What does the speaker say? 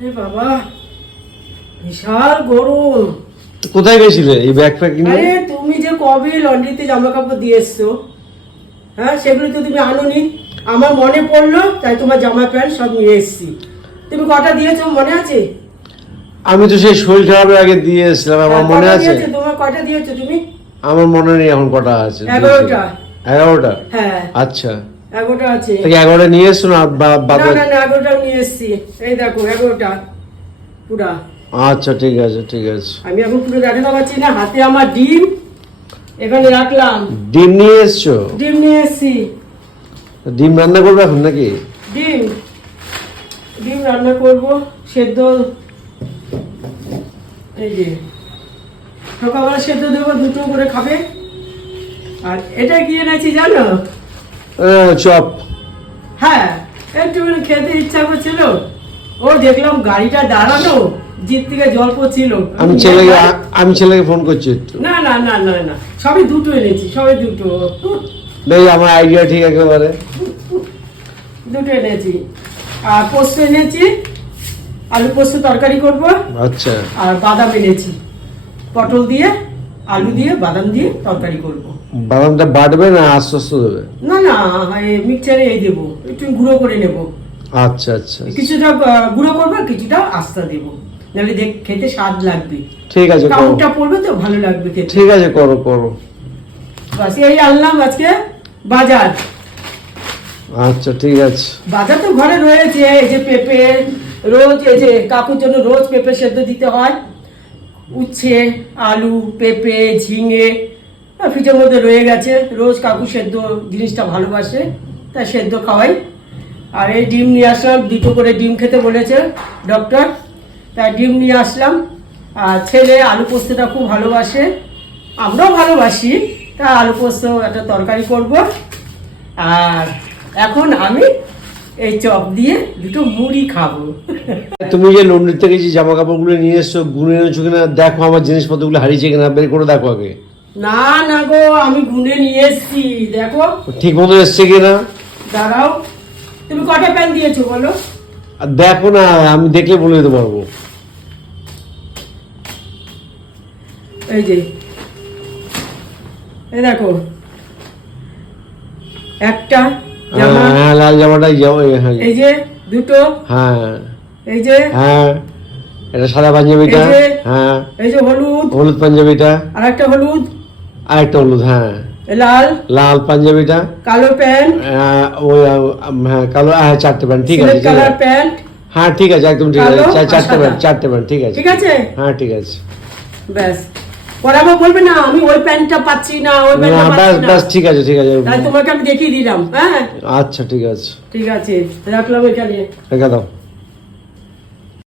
বাবা বিশাল গরম। কোথায় গেছিলে? এই ব্যাগ প্যাক নিয়ে আরে তুমি যে কবে লন্ড্রিতে জামা কাপড় দিয়ে এসছো? হ্যাঁ সেগুলো তো তুমি আনোনি। আমার মনে পড়ল তাই তোমার জামা প্যান্ট সব নিয়ে এসেছি। তুমি কটা দিয়েছ মনে আছে? আমি তো সেই শরীর খারাপের আগে দিয়ে এসেছিলাম আমার হ্যাঁ, মনে আছে? তোমার কটা দিয়েছ তুমি? আমার মনে নেই এখন কটা আছে। এগারোটা। এগারোটা? হ্যাঁ। আচ্ছা। এগারোটা আছে। এগারোটা নিয়ে এসছো না না না না এগারোটাও নিয়ে এসেছি। এই দেখো এগারোটা। পুরা। আচ্ছা ঠিক আছে ঠিক আছে। আমি এখন পুরো দেখাতে পারছি না হাতে আমার ডিম। এখানে রাখলাম। ডিম নিয়ে এসছো? ডিম নিয়ে এসেছি। ডিম রান্না করবে এখন নাকি? ডিম। ডিম রান্না করব সেদ্ধ। এই যে সকালবেলা সেদ্ধ দেবো দুটো করে খাবে। আর এটা কি এনেছি জানো? চপ। হ্যাঁ একটু খেতে ইচ্ছা করছিল। ও দেখলাম গাড়িটা দাঁড়ানো জিপ থেকে জল পড়ছিল। আমি ছেলেকে আমি ছেলেকে ফোন করছি। একটু না না না না না সবই দুটো এনেছি সবই দুটো। দেখি আমার আইডিয়া ঠিক একেবারে। দুটো এনেছি। আর পোস্ত এনেছি আলু পোস্ত তরকারি করব। আচ্ছা। আর বাদাম এনেছি। পটল দিয়ে আলু দিয়ে বাদাম দিয়ে তরকারি করব। বাদামটা বাটবে না আস্তে আস্তে দেবে? না না এই মিক্সচারে এই দেবো। একটু গুঁড়ো করে নেব। আচ্ছা আচ্ছা কিছুটা গুঁড়ো করব কিছুটা আস্তা দেবো। নাহলে দেখ খেতে স্বাদ লাগবে। ঠিক আছে কাউন্টটা পড়বে তো ভালো লাগবে খেতে। ঠিক আছে করো করো। বাস এই আনলাম আজকে বাজার। আচ্ছা ঠিক আছে। বাজার তো ঘরে রয়েছে এই যে পেঁপে রোজ এই যে কাকুর জন্য রোজ পেঁপে সেদ্ধ দিতে হয়। উচ্ছে আলু পেঁপে ঝিঙে ফ্রিজের মধ্যে রয়ে গেছে। রোজ কাকু সেদ্ধ জিনিসটা ভালোবাসে, তাই সেদ্ধ খাওয়াই। আর এই ডিম নিয়ে আসলাম, দুটো করে ডিম খেতে বলেছে ডক্টর তাই ডিম নিয়ে আসলাম। আর ছেলে আলু পোস্তটা খুব ভালোবাসে। আমরাও ভালোবাসি তা আলু পোস্ত একটা তরকারি করব। আর এখন আমি এই চপ দিয়ে দুটো মুড়ি খাব। তুমি যে লন্ডন থেকে যে জামা কাপড়গুলো নিয়ে এসছো, গুনে এনেছো কিনা, দেখো আমার জিনিসপত্রগুলো হারিয়েছে কিনা, বের করে দেখো আগে। না না গো আমি গুনে নিয়ে এসছি দেখো। ঠিক মতো এসছে কিনা? দাঁড়াও তুমি কটা প্যান দিয়েছ বলো? আর দেখো না আমি দেখলে বলে দিতে পারব। এই যে এই দেখো একটা হ্যাঁ, হ্যাঁ লাল জামাটা জামা হ্যাঁ। এই যে দুটো। হ্যাঁ। এই যে হ্যাঁ এটা সাদা পাঞ্জাবিটা। হ্যাঁ। এই যে হলুদ। হলুদ পাঞ্জাবিটা। আর একটা হলুদ। আর একটা হলুদ হ্যাঁ। লাল। লাল পাঞ্জাবিটা। কালো প্যান্ট। ওই হ্যাঁ কালো হ্যাঁ চারটে প্যান্ট ঠিক আছে কালার প্যান্ট। হ্যাঁ ঠিক আছে একদম ঠিক আছে। চারটে প্যান্ট চারটে প্যান্ট ঠিক আছে। ঠিক আছে? হ্যাঁ ঠিক আছে। ব্যাস। পরাবো বলবে না আমি ওই প্যান্টটা পাচ্ছি না ওই প্যান্টটা ব্যাস ব্যাস ঠিক আছে ঠিক আছে। তাই তোমাকে আমি দেখিয়ে দিলাম হ্যাঁ? আচ্ছা ঠিক আছে। ঠিক আছে রাখলাম এখানে। রেখে দাও।